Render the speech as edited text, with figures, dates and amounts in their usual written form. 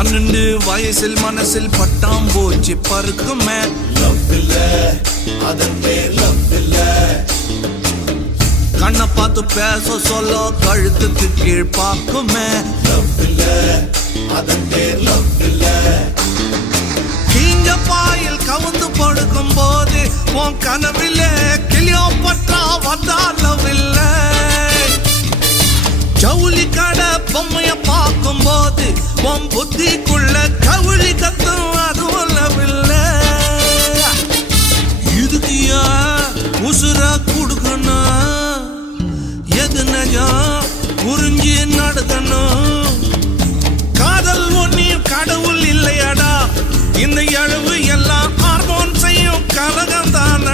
12 வயசில் மனசில் பட்டாம்பூச்சி பறக்குமே. லவ் இல்ல அதன் பேர் லவ் இல்ல. கண்ணை பார்த்து பேச சொல்ல கழுத்துக்கு கீழ் பார்க்குமே. லவ் இல்ல அதன் பேர் லவ் இல்ல. கீஞ்ச பாயில் கவுந்து படுக்கும் போது உன் கனவில்ல கிளியோபட்ரா வந்தா லவ் இல்ல. ஜவுளி கடை பொம்மைய பார்க்கும் போது உன் புத்திக்குள்ள கவுளி கத்தும் அதுவும் லவ் இல்ல. இதுக்கு உசுர கொடுக்கணும், எது நஜம் புரிஞ்சு நடக்கணும். காதல் ஒன்னியும் கடவுள் இல்லையடா, இந்த எழுவு எல்லாம் ஹார்மோன் செய்யும் கலகம் தான்.